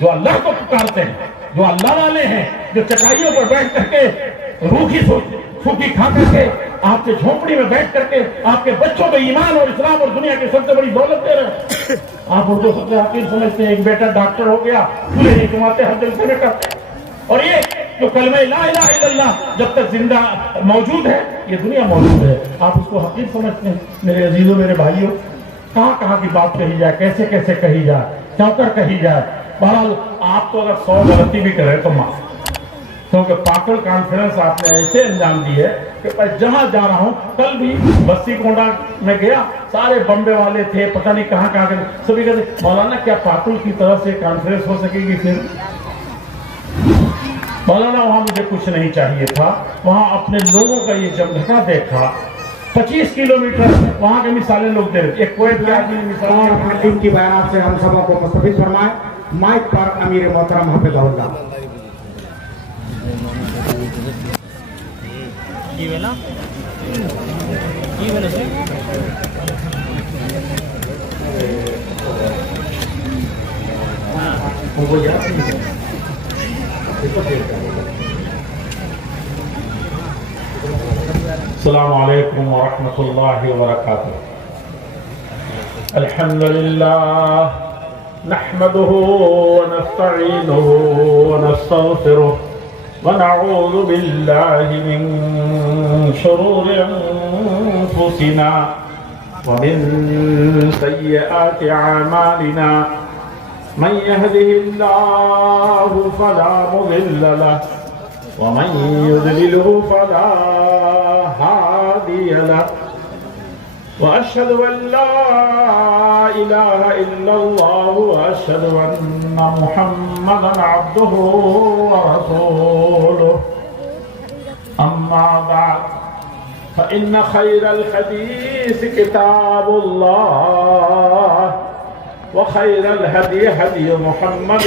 جو اللہ کو پکارتے ہیں، جو اللہ والے ہیں، جو چٹائیوں پر بیٹھ کر کے روکھی سوکھی کھا کر کے آپ کے جھونپڑی میں بیٹھ کر کے آپ کے بچوں کو ایمان اور اسلام اور دنیا کی سب سے بڑی دولت دے رہے ہیں، آپ ان کو سب سے حقیر سمجھتے ہیں۔ ایک بیٹا ڈاکٹر ہو گیا، پورے نہیں کماتے، ہر جلسے میں کرتے ہیں۔ اور یہ جو کلمہ لا الہ الا اللہ جب تک زندہ موجود ہے، یہ دنیا موجود ہے، آپ اس کو حقیر سمجھتے ہیں۔ میرے عزیزوں، میرے بھائیوں، کہاں کہاں کی بات کہی جائے، کیسے کیسے کہی جائے، کیوں کر کہی جائے۔ بہرحال آپ تو اگر 100 غلطی بھی کرے تو معاف، کیونکہ پاکل کانفرنس آپ نے ایسے انجام دی ہے کہ میں جہاں جا رہا ہوں، کل بھی بسی کونڈا میں گیا، سارے بمبے والے تھے، پتہ نہیں کہاں کہاں کے، سبھی کہتے مولانا کیا پاکل کی طرف سے کانفرنس ہو سکے گی؟ پھر مولانا وہاں مجھے کچھ نہیں چاہیے تھا، وہاں اپنے لوگوں کا یہ جمگھٹا دیکھا، 25 کلومیٹر وہاں کے مثالیں لوگ دے رہے، ایک کویت کے آدمی مثال ان کی بیانات سے ہم سبا کو مستفید فرمائیں۔ مائک پر امیر محترم حفظہ اللہ۔ السلام علیکم ورحمۃ اللہ وبرکاتہ۔ الحمد للہ نحمده ونستعینه ونستغفره ونعوذ باللہ من شرور انفسنا ومن سیئات اعمالنا، من يهده اللہ فلا مضل له ومن يضلله فلا هادي له، وأشهد أن لا إله إلا الله وأشهد أن محمدا عبده ورسوله، أما بعد فإن خير الحديث كتاب الله، وخير الهدي هدي محمد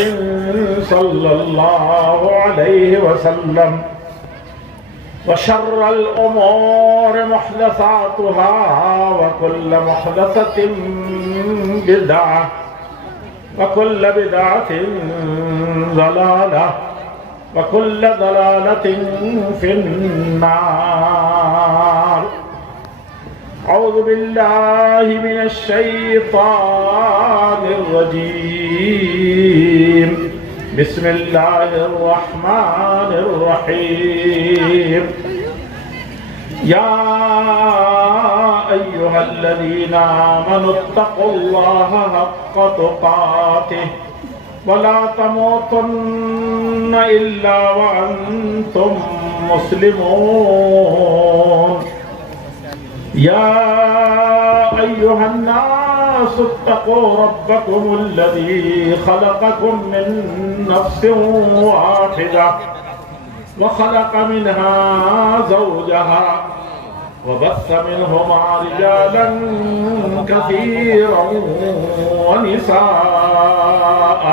صلى الله عليه وسلم، وشر الأمور محدثاتها، وكل محدثة بدعة، وكل بدعة ضلالة، وكل ضلالة في النار۔ أعوذ بالله من الشيطان الرجيم، بسم الله الرحمن الرحيم۔ يا أيها الذين آمنوا اتقوا الله حق تقاته ولا تموتن إلا وأنتم مسلمون۔ يا أيها الناس اتقوا ربكم الذي خلقكم من نفس واحدة وخلق منها زوجها وبث منهما رجالا كثيرا ونساء،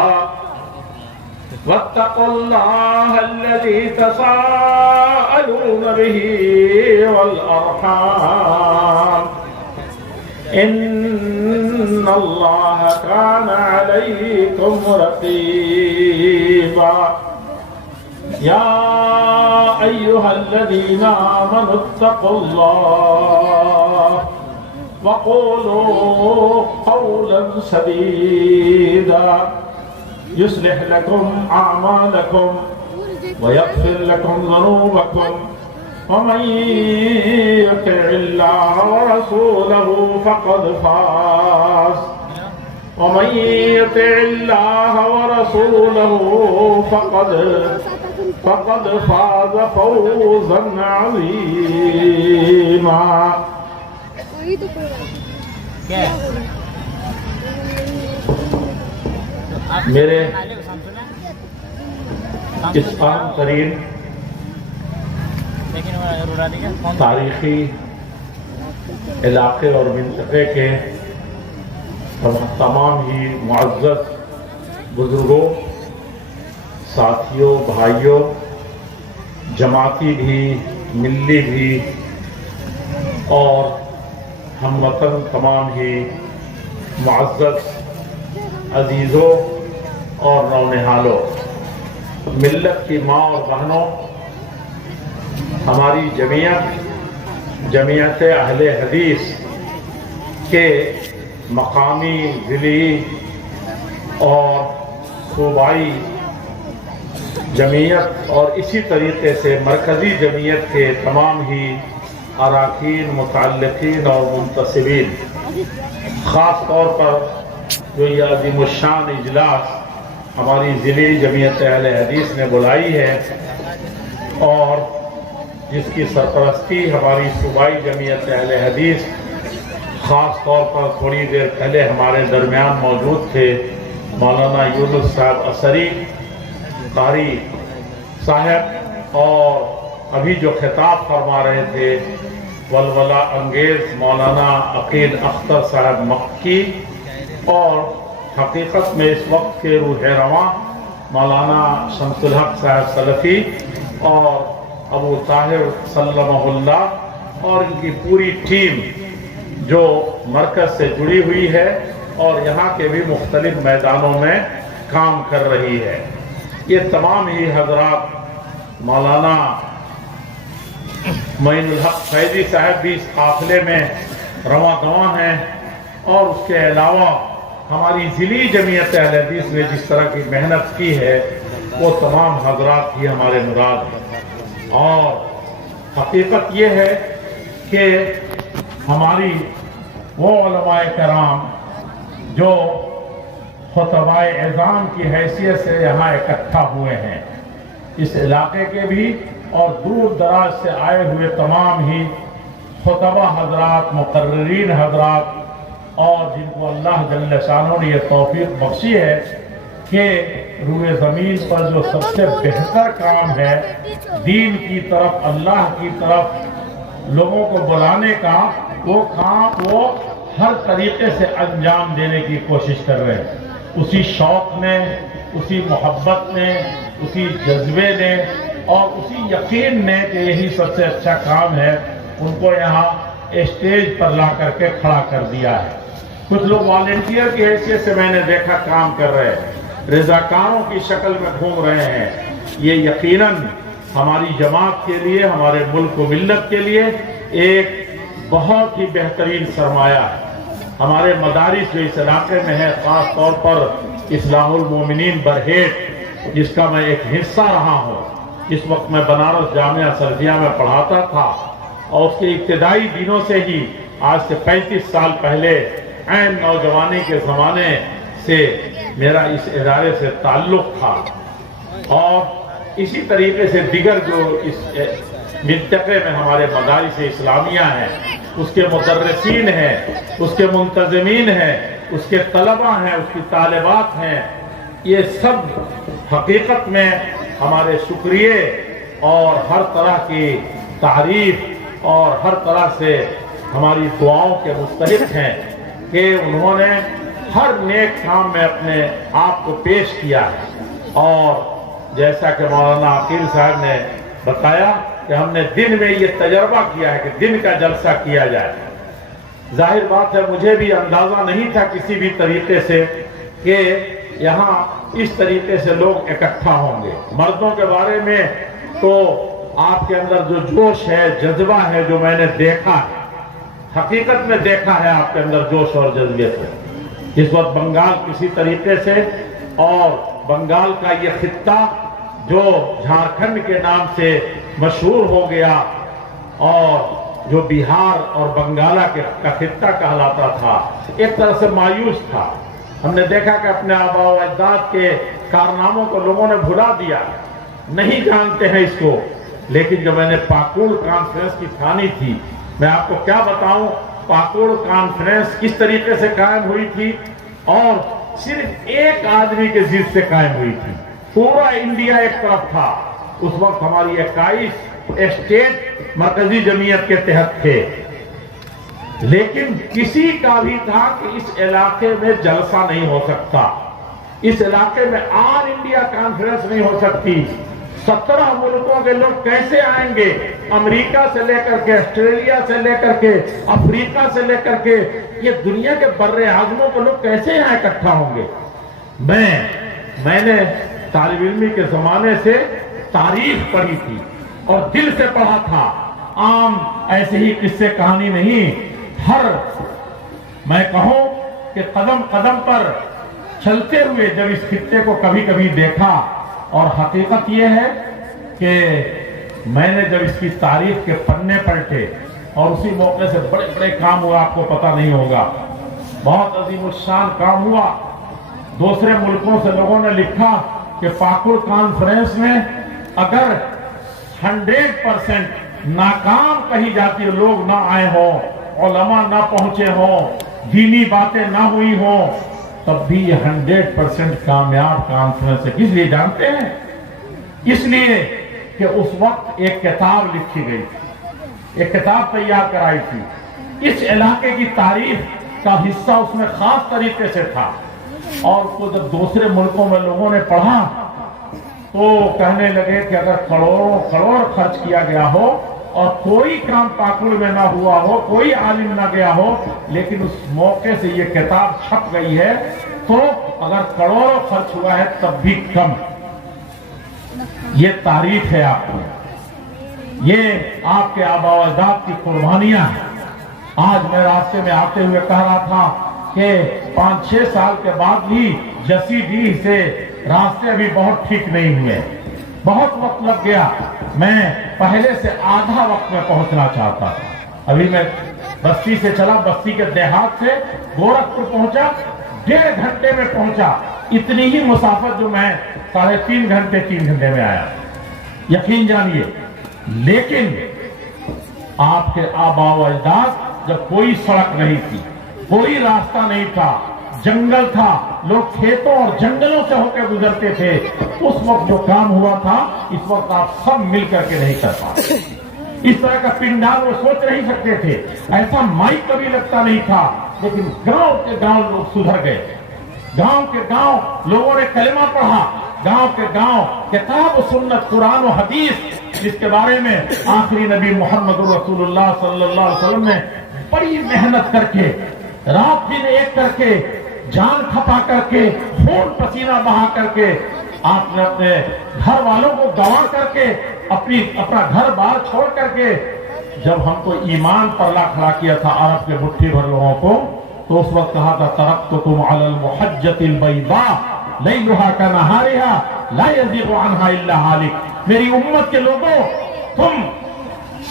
واتقوا الله الذي تساءلون به والأرحام، إن الله كان عليكم رقيبا۔ يا أيها الذين آمنوا اتقوا الله وقولوا قولا سديدا يصلح لكم أعمالكم ويغفر لكم ذنوبكم، ومن يطع الله ورسوله فقد فاز، ومن يطع الله ورسوله فقد فاز فوزا عظيما۔ میرے اس اہم ترین تاریخی علاقے اور منطقے کے تمام ہی معزز بزرگوں، ساتھیوں، بھائیوں، جماعتی بھی، ملی بھی اور ہم وطن تمام ہی معزز عزیزوں، اور نونہالوں، ملت کی ماں اور بہنوں، ہماری جمعیت اہل حدیث کے مقامی، ضلعی اور صوبائی جمعیت اور اسی طریقے سے مرکزی جمعیت کے تمام ہی اراکین، متعلقین اور منتصبین، خاص طور پر جو یہ عظیم الشان اجلاس ہماری ضلعی جمعیت اہل حدیث نے بلائی ہے اور جس کی سرپرستی ہماری صوبائی جمعیت اہل حدیث، خاص طور پر تھوڑی دیر پہلے ہمارے درمیان موجود تھے مولانا یونس صاحب اثری قاری صاحب، اور ابھی جو خطاب فرما رہے تھے ولولہ انگیز مولانا عقیل اختر صاحب مکی، اور حقیقت میں اس وقت کے روح رواں مولانا شمس الحق صاحب سلفی اور ابو طاہر سلمہ اللہ اور ان کی پوری ٹیم جو مرکز سے جڑی ہوئی ہے اور یہاں کے بھی مختلف میدانوں میں کام کر رہی ہے۔ یہ تمام ہی حضرات، مولانا معین الحق فیضی صاحب بھی اس قافلے میں رواں دواں ہیں، اور اس کے علاوہ ہماری ضلعی جمعیت اہل حدیث نے جس طرح کی محنت کی ہے وہ تمام حضرات ہی ہمارے مراد ہیں۔ اور حقیقت یہ ہے کہ ہماری وہ علماء کرام جو خطبہ اعظام کی حیثیت سے یہاں اکٹھا ہوئے ہیں، اس علاقے کے بھی اور دور دراز سے آئے ہوئے تمام ہی خطبہ حضرات، مقررین حضرات، اور جن کو اللہ جل شانہ نے یہ توفیق بخشی ہے کہ روئے زمین پر جو سب سے بہتر کام ہے دین کی طرف، اللہ کی طرف لوگوں کو بلانے کا، وہ کام وہ ہر طریقے سے انجام دینے کی کوشش کر رہے ہیں، اسی شوق نے، اسی محبت نے، اسی جذبے نے اور اسی یقین نے کہ یہی سب سے اچھا کام ہے، ان کو یہاں اسٹیج پر لا کر کے کھڑا کر دیا ہے۔ کچھ لوگ والنٹیئر کی حیثیت سے میں نے دیکھا کام کر رہے ہیں، رضاکاروں کی شکل میں گھوم رہے ہیں۔ یہ یقیناً ہماری جماعت کے لیے، ہمارے ملک و ملت کے لیے ایک بہت ہی بہترین سرمایہ ہے۔ ہمارے مدارس جو اس علاقے میں ہے، خاص طور پر اصلاح المومنین برہیٹ، جس کا میں ایک حصہ رہا ہوں، اس وقت میں بنارس جامعہ سلفیہ میں پڑھاتا تھا، اور اس کے ابتدائی دنوں سے ہی آج سے 35 سال پہلے عین نوجوانی کے زمانے سے میرا اس ادارے سے تعلق تھا، اور اسی طریقے سے دیگر جو اس منطقے میں ہمارے مدارس اسلامیہ ہیں، اس کے مدرسین ہیں، اس کے منتظمین ہیں، اس کے طلبہ ہیں، اس کی طالبات ہیں، یہ سب حقیقت میں ہمارے شکریہ اور ہر طرح کی تعریف اور ہر طرح سے ہماری دعاؤں کے مستحق ہیں کہ انہوں نے ہر نیک کام میں اپنے آپ کو پیش کیا ہے۔ اور جیسا کہ مولانا عقیل صاحب نے بتایا کہ ہم نے دن میں یہ تجربہ کیا ہے کہ دن کا جلسہ کیا جائے۔ ظاہر بات ہے مجھے بھی اندازہ نہیں تھا کسی بھی طریقے سے کہ یہاں اس طریقے سے لوگ اکٹھا ہوں گے۔ مردوں کے بارے میں تو آپ کے اندر جو جوش ہے، جذبہ ہے، جو میں نے دیکھا ہے، حقیقت میں دیکھا ہے آپ کے اندر جوش اور جذبے سے۔ اس وقت بنگال کسی طریقے سے، اور بنگال کا یہ خطہ جو جھارکھنڈ کے نام سے مشہور ہو گیا اور جو بہار اور بنگالہ کا خطہ کہلاتا تھا، ایک طرح سے مایوس تھا۔ ہم نے دیکھا کہ اپنے آباء و اجداد کے کارناموں کو لوگوں نے بھلا دیا، نہیں جانتے ہیں اس کو۔ لیکن جو میں نے پاکوڑ کانفرنس کی ٹھانی تھی، میں آپ کو کیا بتاؤں پاکوڑ کانفرنس کس طریقے سے قائم ہوئی تھی، اور صرف ایک آدمی کے ضد سے قائم ہوئی تھی۔ پورا انڈیا ایک طرف تھا، اس وقت ہماری 21 اسٹیٹ مرکزی جمعیت کے تحت تھے، لیکن کسی کا بھی تھا کہ اس علاقے میں جلسہ نہیں ہو سکتا، اس علاقے میں آل انڈیا کانفرنس نہیں ہو سکتی۔ 17 ملکوں کے لوگ کیسے آئیں گے؟ امریکہ سے لے کر کے، آسٹریلیا سے لے کر کے، افریقہ سے لے کر کے، یہ دنیا کے بر اعظموں کے لوگ کیسے یہاں اکٹھا ہوں گے؟ میں میں نے طالب علمی کے زمانے سے تاریخ پڑھی تھی اور دل سے پڑھا تھا. عام ایسے ہی قصے کہانی نہیں. ہر میں کہوں کہ قدم قدم پر چلتے ہوئے جب اس خطے کو کبھی کبھی دیکھا, اور حقیقت یہ ہے کہ میں نے جب اس کی تاریخ کے پنے پلٹے اور اسی موقع سے بڑے بڑے کام ہوا, آپ کو پتہ نہیں ہوگا, بہت عظیم الشان کام ہوا. دوسرے ملکوں سے لوگوں نے لکھا کہ پاکل کانفرنس میں اگر 100% ناکام کہی جاتی ہے, لوگ نہ آئے ہوں, علماء نہ پہنچے ہوں, دینی باتیں نہ ہوئی ہوں, تب بھی یہ 100% کامیاب کانفرنس ہے. کس لیے جانتے ہیں؟ اس لیے کہ اس وقت ایک کتاب لکھی گئی تھی, ایک کتاب تیار کرائی تھی. اس علاقے کی تاریخ کا حصہ اس میں خاص طریقے سے تھا, اور کو جب دوسرے ملکوں میں لوگوں نے پڑھا تو کہنے لگے کہ اگر کروڑوں کروڑ خرچ کیا گیا ہو اور کوئی کام پاکل میں نہ ہوا ہو, کوئی عالم نہ گیا ہو, لیکن اس موقع سے یہ کتاب چھپ گئی ہے, تو اگر کروڑوں خرچ ہوا ہے تب بھی کم. یہ تاریخ ہے آپ کی, یہ آپ کے آباء و اجداد کی قربانیاں ہیں. آج میں راستے میں آتے ہوئے کہہ رہا تھا کہ 5-6 سال کے بعد بھی جسی ڈی سے راستے ابھی بہت ٹھیک نہیں ہوئے, بہت وقت لگ گیا. میں پہلے سے آدھا وقت میں پہنچنا چاہتا تھا. ابھی میں بستی سے چلا, بستی کے دیہات سے گورکھپور پہنچا, 1.5 گھنٹے میں پہنچا. اتنی ہی مسافت جو میں 3.5 گھنٹے 3 گھنٹے میں آیا, یقین جانیے. لیکن آپ کے آباء و اجداد جب کوئی سڑک نہیں تھی, کوئی راستہ نہیں تھا, جنگل تھا, لوگ کھیتوں اور جنگلوں سے ہو کے گزرتے تھے, اس وقت جو کام ہوا تھا اس وقت آپ سب مل کر کے نہیں کر پاتے. اس طرح کا پنڈال وہ سوچ نہیں سکتے تھے, ایسا مائک کبھی لگتا نہیں تھا. لیکن گاؤں کے گاؤں لوگ سدھر گئے, گاؤں کے گاؤں لوگوں نے کلمہ پڑھا, گاؤں کے گاؤں کتاب و سنت قرآن و حدیث, جس کے بارے میں آخری نبی محمد رسول اللہ صلی اللہ علیہ وسلم نے بڑی محنت کر کے, رات دن ایک کر کے, جان کھپا کر کے, خون پسینہ بہا کر کے, آپ نے اپنے گھر والوں کو گنوا کر کے, اپنا گھر بار چھوڑ کر کے, جب ہم کو ایمان پر لا کھڑا کیا تھا عرب کے مٹھی بھر لوگوں کو, تو اس وقت کہا تھا ترکتکم علی المحجۃ البیضاء لیلھا کنہارھا لا یزیغ عنھا الا ہالک. میری امت کے لوگوں, تم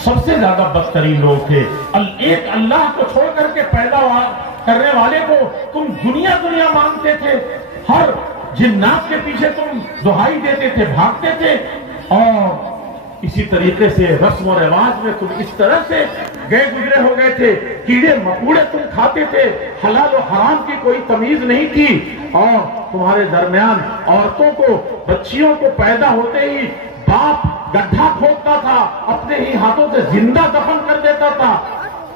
سب سے زیادہ بدترین لوگ تھے. ایک اللہ کو چھوڑ کر کے پیدا کرنے والے کو تم دنیا دنیا مانتے تھے, ہر جنات کے پیچھے تم دہائی دیتے تھے, بھاگتے تھے, اور اسی طریقے سے رسم و رواج میں تم اس طرح سے گئے گزرے ہو گئے تھے, کیڑے مکوڑے تم کھاتے تھے, حلال و حرام کی کوئی تمیز نہیں تھی, اور تمہارے درمیان عورتوں کو, بچیوں کو پیدا ہوتے ہی باپ گڈھا کھودتا تھا, اپنے ہی ہاتھوں سے زندہ دفن کر دیتا تھا.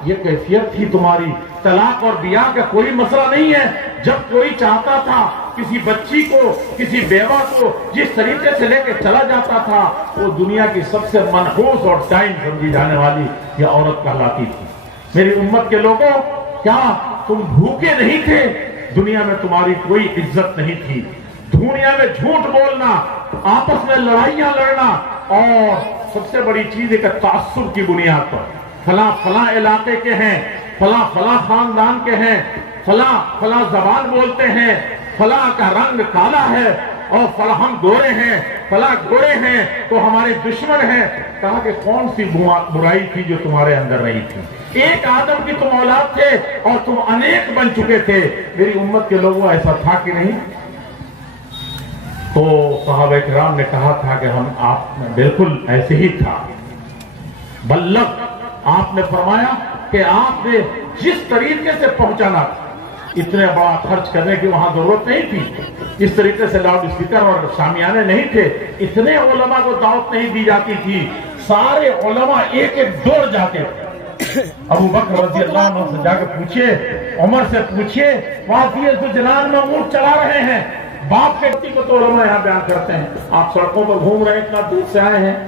یہ کیفیت تھی تمہاری. طلاق اور بیاہ کا کوئی مسئلہ نہیں ہے. جب کوئی چاہتا تھا کسی بچی کو, کسی بیوہ کو جس طریقے سے لے کے چلا جاتا تھا, وہ دنیا کی سب سے منحوس اور ٹائم سمجھی جانے والی یہ عورت کہلاتی تھی. میری امت کے لوگوں, کیا تم بھوکے نہیں تھے؟ دنیا میں تمہاری کوئی عزت نہیں تھی. دنیا میں جھوٹ بولنا, آپس میں لڑائیاں لڑنا, اور سب سے بڑی چیز ہے کہ تعصب کی بنیاد پر فلاں فلاں علاقے کے ہیں, فلاں فلاں خاندان کے ہیں, فلاں فلاں زبان بولتے ہیں, فلاں کا رنگ کالا ہے, اور فلاں ہم گورے ہیں, فلاں گورے ہیں تو ہمارے دشمن ہیں. کہا کہ کون سی برائی تھی جو تمہارے اندر نہیں تھی؟ ایک آدم کی تم اولاد تھے اور تم انیک بن چکے تھے. میری امت کے لوگوں ایسا تھا کہ نہیں؟ تو صحابہ کرام نے کہا تھا کہ ہم آپ بالکل ایسے ہی تھا. بلغ, آپ نے فرمایا کہ آپ نے جس طریقے سے پہنچانا تھا, اتنے بڑا خرچ کرنے کی وہاں ضرورت نہیں تھی. اس طریقے سے لاؤڈ اسپیکر اور شامیانے نہیں تھے, اتنے علماء کو دعوت نہیں دی جاتی تھی. سارے علماء ایک ایک دوڑ جاتے تھے. ابو بکر رضی اللہ عنہ سے جا کے پوچھئے, عمر سے پوچھئے, وادی ذوالجلال میں اونٹ چلا رہے ہیں, باپ کے بچی کو تو علماء یہاں بیان کرتے ہیں, آپ سڑکوں پر گھوم رہے ہیں, اتنا دور سے آئے ہیں.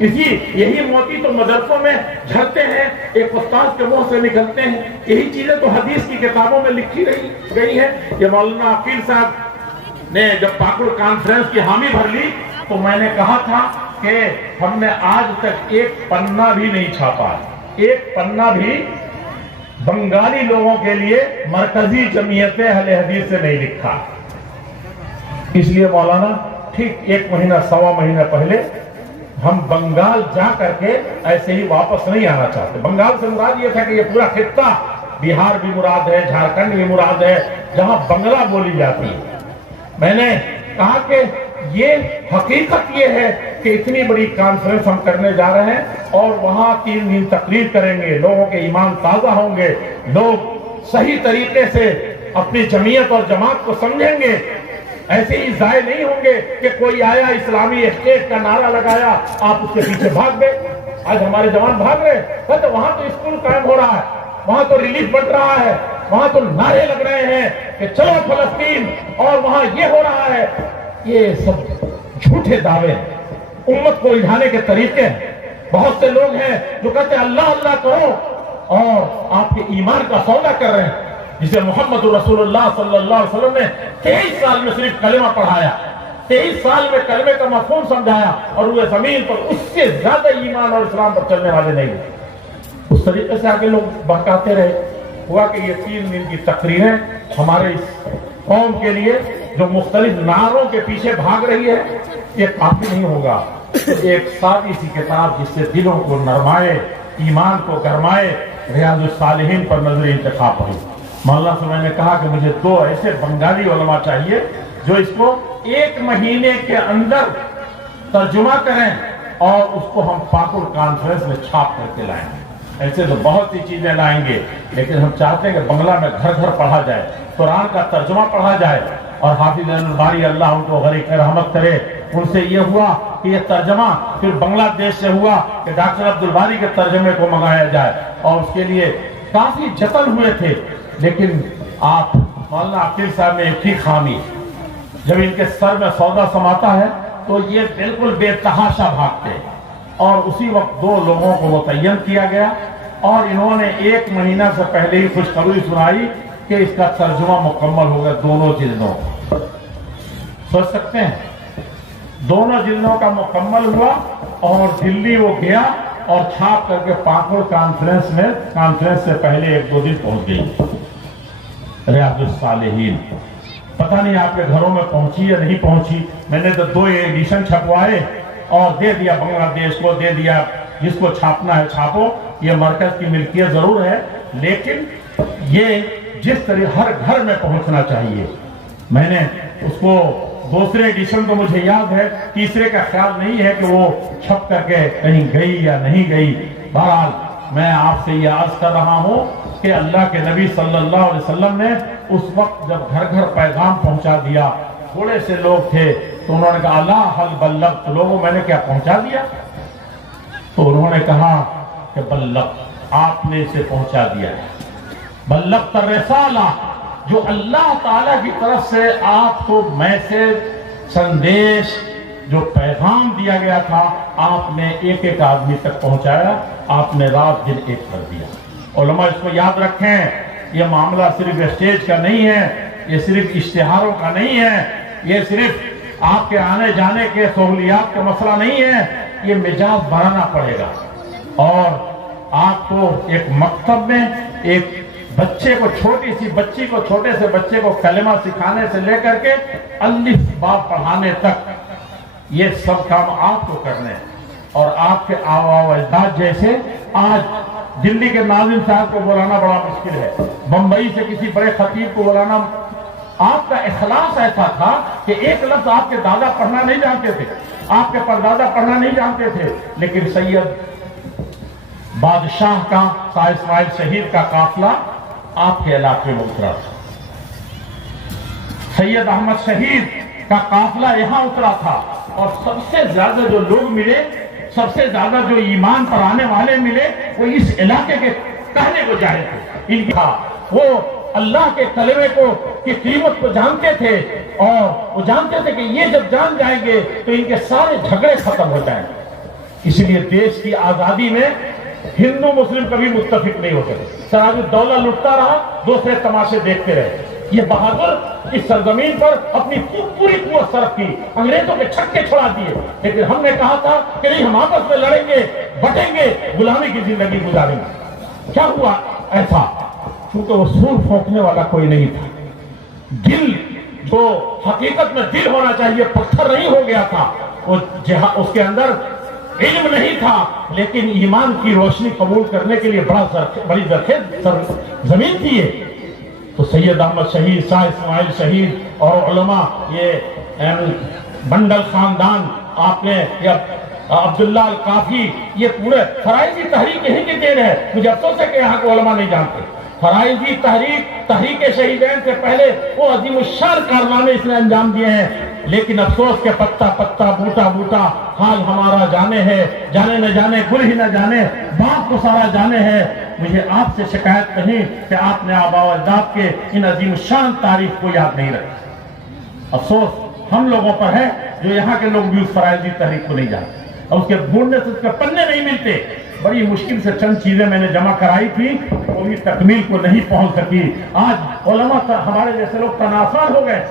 یہی موتی تو مدرسوں میں جھڑتے ہیں, ایک استاد کے منہ سے نکلتے ہیں. یہی چیزیں تو حدیث کی کتابوں میں لکھی گئی ہے. یہ مولانا عقیل صاحب نے جب پاکڑ کانفرنس کی حامی بھر لی تو میں نے کہا تھا کہ ہم نے آج تک ایک پنہ بھی نہیں چھاپا، ایک پنہ بھی بنگالی لوگوں کے لیے مرکزی جمعیت اہل حدیث سے نہیں لکھا۔ اس لیے مولانا ٹھیک 1 مہینہ سوا مہینہ پہلے ہم بنگال جا کر کے ایسے ہی واپس نہیں آنا چاہتے۔ بنگال سے مراد یہ تھا کہ یہ پورا خطہ، بہار بھی مراد ہے، جھارکھنڈ بھی مراد ہے، جہاں بنگلہ بولی جاتی ہے۔ میں نے کہا کہ یہ حقیقت یہ ہے کہ اتنی بڑی کانفرنس ہم کرنے جا رہے ہیں اور وہاں 3 دن تقریر کریں گے، لوگوں کے ایمان تازہ ہوں گے، لوگ صحیح طریقے سے اپنی جمعیت اور جماعت کو سمجھیں گے، ایسے ہی ضائع نہیں ہوں گے کہ کوئی آیا اسلامی اسٹیٹ کا نعرہ لگایا آپ اس کے پیچھے بھاگ گئے۔ آج ہمارے جوان بھاگ رہے ہیں تو وہاں تو اسکول قائم ہو رہا ہے، وہاں تو ریلیف بڑھ رہا ہے، وہاں تو نعرے لگ رہے ہیں کہ چلو فلسطین، اور وہاں یہ ہو رہا ہے۔ یہ سب جھوٹے دعوے ہیں، امت کو الجھانے کے طریقے ہیں۔ بہت سے لوگ ہیں جو کہتے ہیں اللہ اللہ کرو اور آپ کے ایمان کا سودا کر رہے ہیں، جسے محمد رسول اللہ صلی اللہ علیہ وسلم نے 23 سال میں صرف کلمہ پڑھایا، 23 سال میں کلمے کا مفہوم سمجھایا، اور وہ زمین پر اس سے زیادہ ایمان اور اسلام پر چلنے والے نہیں ہیں۔ اس طریقے سے آگے لوگ بہکاتے رہے۔ ہوا کہ یہ 3 دن کی تقریریں ہمارے اس قوم کے لیے جو مختلف نعروں کے پیچھے بھاگ رہی ہے یہ کافی نہیں ہوگا۔ ایک سادی سی کتاب جس سے دلوں کو نرمائے، ایمان کو گرمائے، ریاض الصالحین پر نظر انتخاب ہوئی۔ مولانا سے میں نے کہا کہ مجھے 2 ایسے بنگالی علماء چاہیے جو اس کو 1 مہینے کے اندر ترجمہ کریں اور اس کو ہم پاکڑ کانفرنس میں چھاپ کر کے لائیں گے۔ ایسے تو بہت سی چیزیں لائیں گے، لیکن ہم چاہتے ہیں کہ بنگلہ میں گھر گھر پڑھا جائے، قرآن کا ترجمہ پڑھا جائے، اور حافظ الباری اللہ ان کو غریق رحمت کرے، ان سے یہ ہوا کہ یہ ترجمہ پھر بنگلہ دیش سے ہوا کہ ڈاکٹر عبدالباری کے ترجمے کو منگایا جائے، اور اس کے لیے کافی جتن ہوئے تھے۔ لیکن آپ مولانا عقیل صاحب میں ایک ہی خامی، جب ان کے سر میں سودا سماتا ہے تو یہ بالکل بے تحاشا بھاگتے، اور اسی وقت 2 لوگوں کو متعین کیا گیا، اور انہوں نے 1 مہینہ سے پہلے ہی خوشخبری سنائی کہ اس کا ترجمہ مکمل ہو گیا 2 جلدوں۔ سوچ سکتے ہیں، 2 جلدوں کا مکمل ہوا، اور دلی وہ گیا اور چھاپ کر کے پاکڑ کانفرنس سے پہلے 1-2 دن پہنچ گئی ریاض الصالحین۔ پتہ نہیں آپ کے گھروں میں پہنچی یا نہیں پہنچی۔ میں نے تو 2 ایڈیشن چھپوائے اور دے دیا بنگلہ دیش کو، دے دیا جس کو چھاپنا ہے چھاپو، یہ مرکز کی ملکیت ضرور ہے، لیکن یہ جس طرح ہر گھر میں پہنچنا چاہیے۔ میں نے اس کو 2 ایڈیشن تو مجھے یاد ہے، 3 کا خیال نہیں ہے کہ وہ چھپ کر کے کہیں گئی یا نہیں گئی۔ بہرحال میں آپ سے یہ عرض کر رہا ہوں کہ اللہ کے نبی صلی اللہ علیہ وسلم نے اس وقت جب گھر گھر پیغام پہنچا دیا، تھوڑے سے لوگ تھے تو انہوں نے کہا اللہ حل بلغت، لوگوں میں نے کیا پہنچا دیا؟ تو انہوں نے کہا کہ بلغت، آپ نے اسے پہنچا دیا ہے، بلغت الرسالہ، جو اللہ تعالیٰ کی طرف سے آپ کو میسج، سندیش، جو پیغام دیا گیا تھا، آپ نے ایک ایک آدمی تک پہنچایا، آپ نے رات دن ایک کر دیا۔ علماء اس کو یاد رکھیں، یہ معاملہ صرف اسٹیج کا نہیں ہے، یہ صرف اشتہاروں کا نہیں ہے، یہ صرف آپ کے آنے جانے کے سہولیات کا مسئلہ نہیں ہے، یہ مزاج بنانا پڑے گا۔ اور آپ کو ایک مکتب میں ایک بچے کو، چھوٹی سی بچی کو، چھوٹے سے بچے کو کلمہ سکھانے سے لے کر کے الف با پڑھانے تک، یہ سب کام آپ کو کرنے ہیں۔ اور آپ کے آباء و اجداد جیسے آج دلی کے ناظم صاحب کو بلانا بڑا مشکل ہے، بمبئی سے کسی بڑے خطیب کو بلانا۔ آپ کا اخلاص ایسا تھا کہ ایک لفظ آپ کے دادا پڑھنا نہیں جانتے تھے، آپ کے پردادا پڑھنا نہیں جانتے تھے، لیکن سید بادشاہ کا، شاہ اسماعیل شہید کا قافلہ آپ کے علاقے میں اترا تھا، سید احمد شہید کا قافلہ یہاں اترا تھا، اور سب سے زیادہ جو لوگ ملے، سب سے زیادہ جو ایمان پر آنے والے ملے، وہ اس علاقے کے کہنے کو جائے تھے۔ ان کا وہ اللہ کے کلمے کو کی قیمت کو جانتے تھے، اور وہ جانتے تھے کہ یہ جب جان جائیں گے تو ان کے سارے جھگڑے ختم ہو جائیں گے۔ اس لیے دیش کی آزادی میں ہندو مسلم کبھی متفق نہیں ہو سکے، سراج الدولہ لٹتا رہا، دوسرے تماشے دیکھتے رہے۔ یہ بہادر اس سرزمین پر اپنی پوری قوت صرف کی، انگریزوں کے چھکے چھڑا دیے، لیکن ہم نے کہا تھا کہ نہیں، ہم آپس میں لڑیں گے، بٹیں گے، غلامی کی زندگی گزاریں گے۔ کیا ہوا ایسا؟ چونکہ وہ سور پھونکنے والا کوئی نہیں تھا، دل جو حقیقت میں دل ہونا چاہیے پتھر نہیں ہو گیا تھا، وہ اس کے اندر علم نہیں تھا، لیکن ایمان کی روشنی قبول کرنے کے لیے بڑی زرخیز زمین تھی یہ۔ تو سید احمد شہید، شاہ اسماعیل شہید اور علماء، یہ بنڈل خاندان، آپ نے یا عبداللہ القافی، یہ پورے فرائضی تحریک یہیں کی دین ہے۔ مجھے افسوس ہے کہ یہاں کے علماء نہیں جانتے۔ فرائضی تحریک شہیدین سے پہلے وہ عظیم الشان کارنامے اس نے انجام دیے ہیں، لیکن افسوس کے پتا پتا بوٹا بوٹا حال ہمارا جانے ہے، جانے نہ جانے گل ہی نہ جانے باپ کو سارا جانے ہے۔ مجھے آپ سے شکایت نہیں کہ آپ نے آباء و اجداد کے ان عظیم الشان تاریخ کو یاد نہیں رکھا۔ افسوس ہم لوگوں پر ہے جو یہاں کے لوگ بھی اس فرائضی تحریک کو نہیں جانتے، اور اس کے ڈھونڈنے سے اس کے پنے نہیں ملتے۔ بڑی مشکل سے چند چیزیں میں نے جمع کرائی تھی، وہ بھی تکمیل کو نہیں پہنچ سکی۔ آج علماء ہمارے جیسے لوگ تناسان ہو گئے،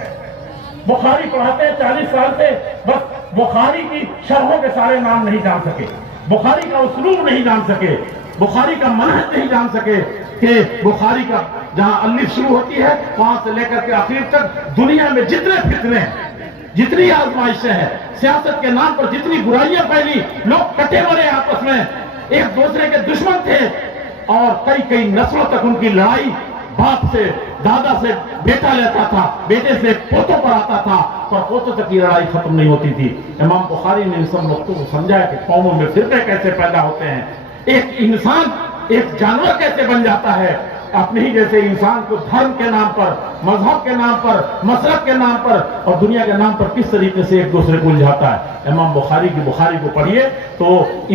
بخاری پڑھاتے ہیں 40 سال سے، بس بخاری کی شرحوں کے سارے نام نہیں جان سکے، بخاری کا اسلوب نہیں جان سکے، بخاری کا منہج نہیں جان سکے کہ بخاری کا جہاں الف شروع ہوتی ہے وہاں سے لے کر کے آخر تک دنیا میں جتنے فتنے ہیں، جتنی آزمائشیں ہیں، سیاست کے نام پر جتنی برائیاں پھیلی، لوگ کٹے مرے آپس میں، ایک دوسرے کے دشمن تھے، اور کئی نسلوں تک ان کی لڑائی باپ سے، دادا سے بیٹا لیتا تھا، بیٹے سے پوتوں پر آتا تھا، پر پوتوں تک کی لڑائی ختم نہیں ہوتی تھی۔ امام بخاری نے ان سب نقطوں کو سمجھایا کہ قوموں میں فرقے کیسے پیدا ہوتے ہیں، ایک انسان ایک جانور کیسے بن جاتا ہے، اپنے ہی جیسے انسان کو دھرم کے نام پر، مذہب کے نام پر، مسلک کے نام پر اور دنیا کے نام پر کس طریقے سے ایک دوسرے کو الجھاتا ہے۔ امام بخاری کی بخاری کو پڑھیے تو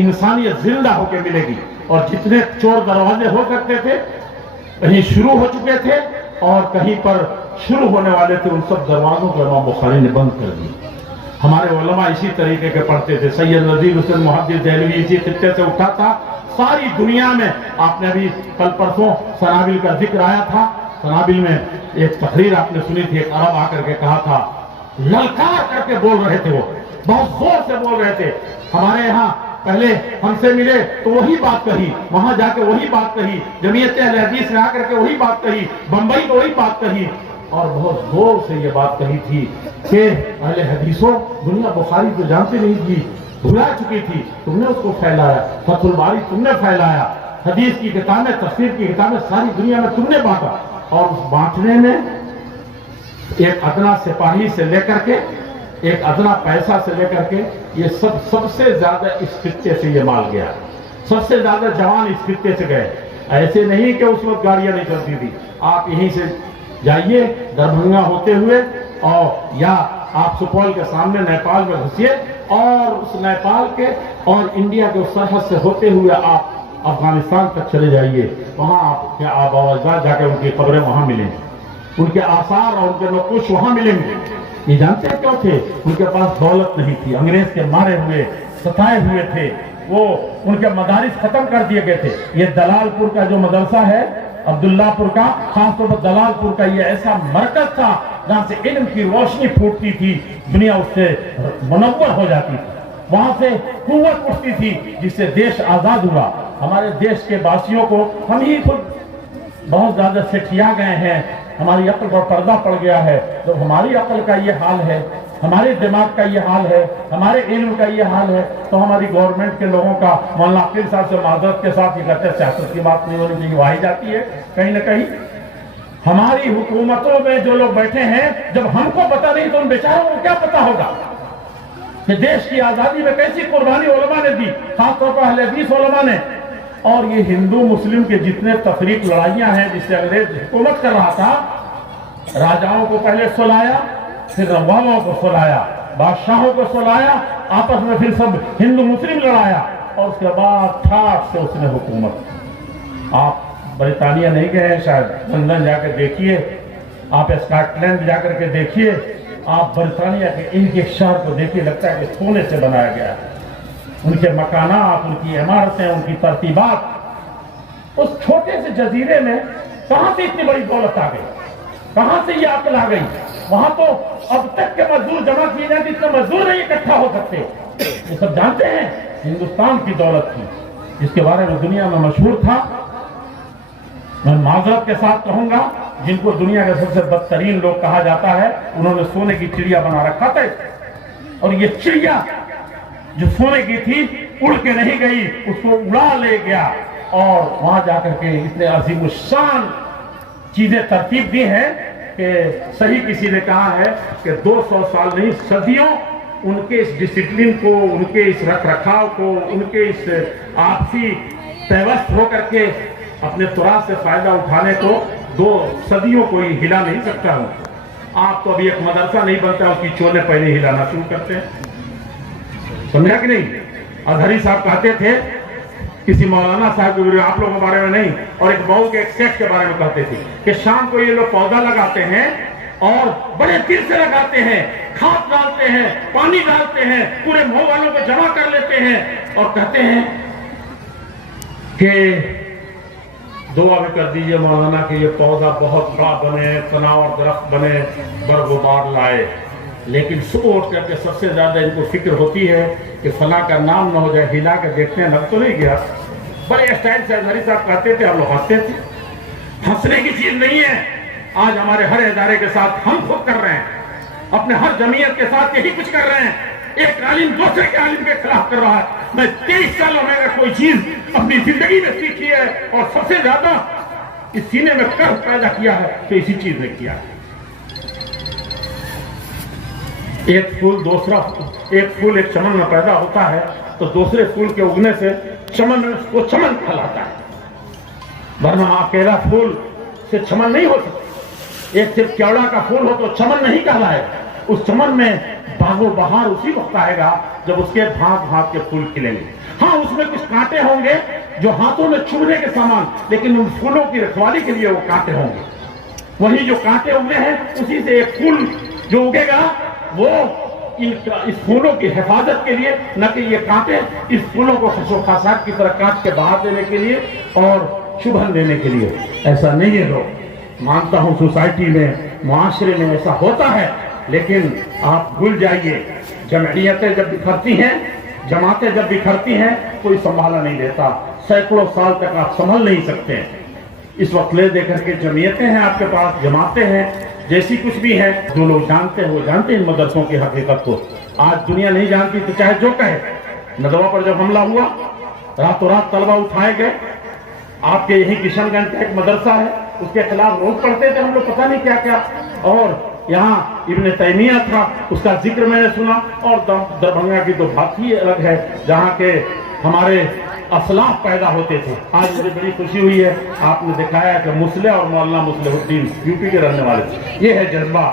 انسانیت زندہ ہو کے ملے گی، اور جتنے چور دروازے ہو سکتے تھے کہیں شروع ہو چکے تھے اور کہیں پر شروع ہونے والے تھے، ان سب دروازوں کو امام بخاری نے بند کر دی۔ ہمارے علماء اسی طریقے کے پڑھتے تھے۔ سید نذیر حسین محدث دہلوی اسی خطے سے اٹھا تھا، ساری دنیا میں۔ آپ نے ابھی کل پرسوں سنابل کا ذکر آیا تھا، سنابل میں ایک تقریر آپ نے سنی تھی، ایک عرب آ کر کے کہا تھا، للکار کر کے بول رہے تھے، وہ بہت زور سے بول رہے تھے، ہمارے یہاں پہلے ہم سے ملے تو وہی بات کہی، وہاں جا کے وہی بات کہی، جمعیت اہل حدیث میں آ کر کے وہی بات کہی، بمبئی کو وہی بات کہی، اور بہت زور سے یہ بات کہی تھی کہ اہل حدیثوں، دنیا بخاری تو جانتے نہیں تھی، بھلا چکی تھی، تم نے اس کو پھیلایا، فتح الباری تم نے پھیلایا، حدیث کی کتابیں، تفسیر کی کتابیں ساری دنیا میں تم نے بانٹا، اور اس بانٹنے میں ایک ادنا سپاہی سے لے کر کے، ایک ادنا پیسہ سے لے کر کے، یہ سب سے زیادہ اس خطے سے یہ مال گیا، سب سے زیادہ جوان اس خطے سے گئے۔ ایسے نہیں کہ اس وقت گاڑیاں نہیں چلتی تھی، آپ یہیں سے جائیے دربھنگا ہوتے ہوئے، اور یا آپ سپول کے سامنے نیپال میں گھسیے، اور اس نیپال کے اور انڈیا کے اس سرحد سے ہوتے ہوئے آپ افغانستان تک چلے جائیے، وہاں آپ کے آباء و اجداد جا کے ان کی قبریں وہاں ملیں گی، ان کے آثار اور ان کے نقوش وہاں ملیں گے۔ یہ جانتے ہیں کیوں تھے؟ ان کے پاس دولت نہیں تھی، انگریز کے مارے ہوئے، ستائے ہوئے تھے، وہ ان کے مدارس ختم کر دیے گئے تھے۔ یہ دلال پور کا جو مدرسہ ہے، عبداللہ پور کا، خاص طور پر دلال پور کا، یہ ایسا مرکز تھا جہاں سے علم کی روشنی پھوٹتی تھی، دنیا اس سے منور ہو جاتی تھی، وہاں سے قوت اٹھتی تھی جس سے دیش آزاد ہوا۔ ہمارے دیش کے باسیوں کو ہم ہی خود بہت زیادہ سٹھیا گئے ہیں، ہماری عقل پر پردہ پڑ گیا ہے۔ جب ہماری عقل کا یہ حال ہے، ہمارے دماغ کا یہ حال ہے، ہمارے علم کا یہ حال ہے، تو ہماری گورنمنٹ کے لوگوں کا، مولانا عقیل صاحب سے معذرت کے ساتھ یہ کہتے ہیں سیاست کی بات نہیں ہونی چاہیے، وہ آئی جاتی ہے کہیں نہ کہیں۔ ہماری حکومتوں میں جو لوگ بیٹھے ہیں، جب ہم کو پتہ نہیں تو ان بیچاروں کو کیا پتہ ہوگا کہ دیش کی آزادی میں کیسی قربانی علماء نے دی، خاص طور پر اہل حدیث علماء نے۔ اور یہ ہندو مسلم کے جتنے تفریق لڑائیاں ہیں جس سے انگریز حکومت کر رہا تھا، راجاؤں کو پہلے سلایا، پھر نوابوں کو سلایا، بادشاہوں کو سلایا، آپس میں پھر سب ہندو مسلم لڑایا، اور اس کے بعد ٹھاٹ سے اس نے حکومت۔ آپ برطانیہ نہیں گئے ہیں شاید، لندن جا کے دیکھیے، آپ اسکاٹ لینڈ جا کر کے دیکھیے، آپ برطانیہ کے ایک ایک شہر کو دیکھیے، لگتا ہے کہ سونے سے بنایا گیا ہے، ان کے مکانات، ان کی عمارتیں، ان کی ترتیبات۔ اس چھوٹے سے جزیرے میں کہاں سے اتنی بڑی دولت آ گئی؟ کہاں سے یہ عقل آ گئی؟ وہاں تو اب تک کے مزدور جمع کیے جاتے، اتنے مزدور نہیں اکٹھا ہو سکتے. یہ سب جانتے ہیں ہندوستان کی دولت تھی جس کے بارے میں دنیا میں مشہور تھا. میں معذرت کے ساتھ کہوں گا، جن کو دنیا کے سب سے بدترین لوگ کہا جاتا ہے، انہوں نے سونے کی چڑیا بنا رکھا تھا. اور یہ چڑیا جو سونے کی تھی اڑ کے نہیں گئی، اس کو اڑا لے گیا اور وہاں جا کر کے اتنے عظیم الشان چیزیں ترتیب دی ہیں کہ صحیح کسی نے کہا ہے کہ 200 سال نہیں، صدیوں ان کے اس ڈسپلن کو، ان کے اس رکھ رکھاؤ کو، ان کے اس آپسی پیوست ہو کر کے اپنے تراث سے فائدہ اٹھانے کو 2 صدیوں کوئی ہلا نہیں سکتا ہوں. آپ تو ابھی ایک مدرسہ نہیں بنتا، اس کی چولے پہلے ہلانا شروع کرتے ہیں. سمجھا کہ نہیں؟ اظہری صاحب کہتے تھے کسی مولانا صاحب کے، آپ لوگوں کے بارے میں نہیں، اور ایک مئو کے ایک سیٹ کے بارے میں کہتے تھے کہ شام کو یہ لوگ پودا لگاتے ہیں اور بڑے دل سے لگاتے ہیں، کھاد ڈالتے ہیں، پانی ڈالتے ہیں، پورے مئو والوں کو جمع کر لیتے ہیں اور کہتے ہیں کہ دعا بھی کر دیجئے مولانا کہ یہ پودا بہت بڑا بنے، تنا اور درخت بنے، برگ و بار لائے. لیکن صبح اٹھ کر کے سب سے زیادہ ان کو فکر ہوتی ہے کہ فلاں کا نام نہ ہو جائے، ہلا کے دیکھتے ہیں لگ تو نہیں گیا. بڑے اسٹائل سے اظہری صاحب کہتے تھے، ہم لوگ ہنستے تھے. ہنسنے کی چیز نہیں ہے. آج ہمارے ہر ادارے کے ساتھ ہم خود کر رہے ہیں، اپنے ہر جمعیت کے ساتھ یہی کچھ کر رہے ہیں. ایک عالم دوسرے کے عالم کے خلاف کر رہا ہے. میں 23 سالوں میں اگر کوئی چیز اپنی زندگی میں سیکھی ہے اور سب سے زیادہ اس سینے میں قرض پیدا کیا ہے تو اسی چیز نے کیا ہے. ایک پھول ایک چمن میں پیدا ہوتا ہے تو دوسرے پھول کے اگنے سے وہ چمن پھیلاتا ہے، ورنہ اکیلا پھول سے چمن نہیں ہو سکتا. ایک صرف کیوڑا کا پھول ہو تو چمن نہیں کہلائے. اس چمن میں باغ و بہار اسی وقت آئے گا جب اس کے بھانت بھانت کے پھول کھلیں گے. ہاں اس میں کچھ کانٹے ہوں گے جو ہاتھوں میں چبھنے کے سامان، لیکن ان پھولوں کی رکھوالی کے لیے وہ کانٹے ہوں گے. وہی جو کانٹے اگے ہیں اسی سے ایک پھول جو اگے گا وہ اس پھولوں کی حفاظت کے لیے، نہ کہ یہ کانٹے اس پھولوں کو خسوخاسات کی طرح کاٹ کے باہر دینے کے لیے اور چبھن دینے کے لیے. ایسا نہیں ہے. لوگ مانتا ہوں سوسائٹی میں، معاشرے میں ایسا ہوتا ہے، لیکن آپ بھول جائیے جمعیتیں جب بکھرتی ہیں، جماعتیں جب بکھرتی ہیں کوئی سنبھالا نہیں دیتا. سینکڑوں سال تک آپ سنبھل نہیں سکتے. اس وقت لے دے کر کے جمعیتیں ہیں آپ کے پاس، جماعتیں ہیں، جیسی کچھ بھی ہے. جو لوگ جانتے ہیں وہ جانتے ہیں ان مدرسوں کی حقیقت کو. آج دنیا نہیں جانتی تو چاہے جو کہے. ندوا پر جب حملہ ہوا راتوں رات طلبہ اٹھائے گئے. آپ کے یہی کشن گنج کا ایک مدرسہ ہے، اس کے خلاف روز پڑھتے تھے ہم لوگ، پتہ نہیں کیا کیا. اور یہاں ابن تیمیہ تھا، اس کا ذکر میں نے سنا. اور دربھنگا کی تو بات ہی الگ ہے جہاں کے ہمارے اسلاف پیدا ہوتے تھے. آج مجھے بڑی خوشی ہوئی ہے، آپ نے دکھایا کہ مسلح اور مولانا مصلح الدین یوپی کے رہنے والے. یہ ہے جذبہ،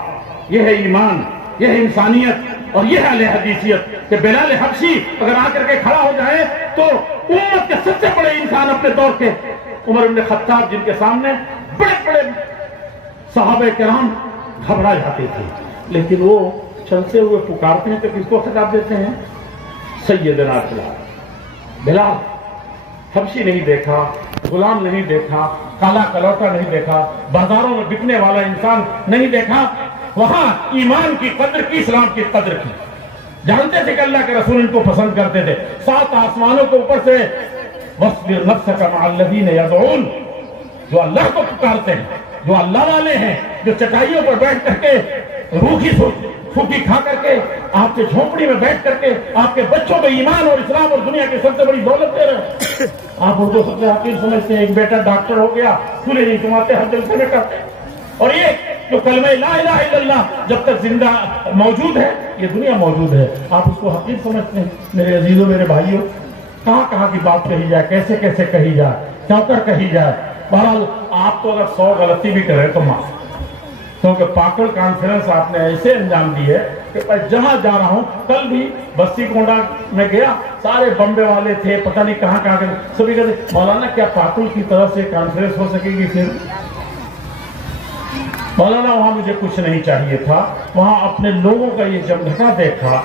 یہ ہے ایمان، یہ ہے انسانیت اور یہ ہے اہل حدیثیت کہ بلال حبشی اگر آ کر کے کھڑا ہو جائے تو امت کے سب سے بڑے انسان اپنے دور کے عمر بن خطاب، جن کے سامنے بڑے بڑے صحابہ کرام گھبرا جاتے تھے، لیکن وہ چلتے ہوئے پکارتے ہیں تو کس کو خطاب دیتے ہیں؟ سیدنا بلال. حبشی نہیں دیکھا، غلام نہیں دیکھا، کالا کلوٹا نہیں دیکھا، بازاروں میں بکنے والا انسان نہیں دیکھا. وہاں ایمان کی قدر کی، اسلام کی قدر کی. جانتے تھے کہ اللہ کے رسول ان کو پسند کرتے تھے. 7 آسمانوں کے اوپر سے وَاصْبِرْ نَفْسَكَ مَعَ الَّذِينَ يَدْعُونَ، جو اللہ کو پکارتے ہیں، جو اللہ والے ہیں، جو چٹائیوں پر بیٹھ کر کے روکھی سوکھی کھا کر کے آپ کے جھونپڑی میں بیٹھ کر کے آپ کے بچوں کو ایمان اور اسلام اور دنیا کی سب سے بڑی دولت دے رہے ہیں. آپ ان کو سب سے حقیر سمجھتے ہیں. ایک بیٹا ڈاکٹر ہو گیا، کھلے نہیں سماتے، ہر جلسے میں کرتے. اور یہ جو کلمہ لا الہ الا اللہ جب تک زندہ موجود ہے، یہ دنیا موجود ہے، آپ اس کو حقیر سمجھتے ہیں. میرے عزیزوں، میرے بھائیوں، کہاں کہاں کی بات کہی جائے، کیسے کیسے کہی جائے، کیا کر کہی جائے. بہرحال آپ تو اگر 100 غلطی بھی کریں تو معاف، کیونکہ پاکڑ کانفرنس آپ نے ایسے انجام دی ہے کہ میں جہاں جا رہا ہوں. کل بھی بستی کونڈا میں گیا، سارے بمبے والے تھے، پتہ نہیں کہاں کہاں کے. سبھی کہتے مولانا کیا پاکڑ کی طرف سے کانفرنس ہو سکے گی؟ پھر مولانا وہاں مجھے کچھ نہیں چاہیے تھا، وہاں اپنے لوگوں کا یہ جمگھٹا دیکھا.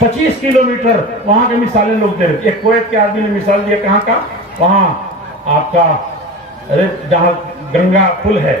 25 کلومیٹر وہاں کے مثالیں لوگ دے رہے. ایک کویت کے آدمی نے مثال دیا، کہاں کا؟ وہاں آپ کا جہاں گنگا پل ہے،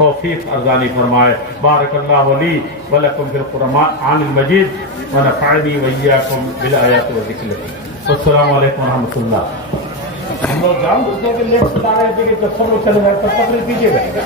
توفیق ارزانی فرمائے. بارک اللہ لی ولکم فی القرآن المجید ونفعنی وإیاکم بالآیات والذکر. السلام علیکم ورحمۃ اللہ. ہم لوگ جان بوجھ کے لیٹ بتا رہے تھے کہ جب سب لوگ چلے جائے تب تک کیجیے گا.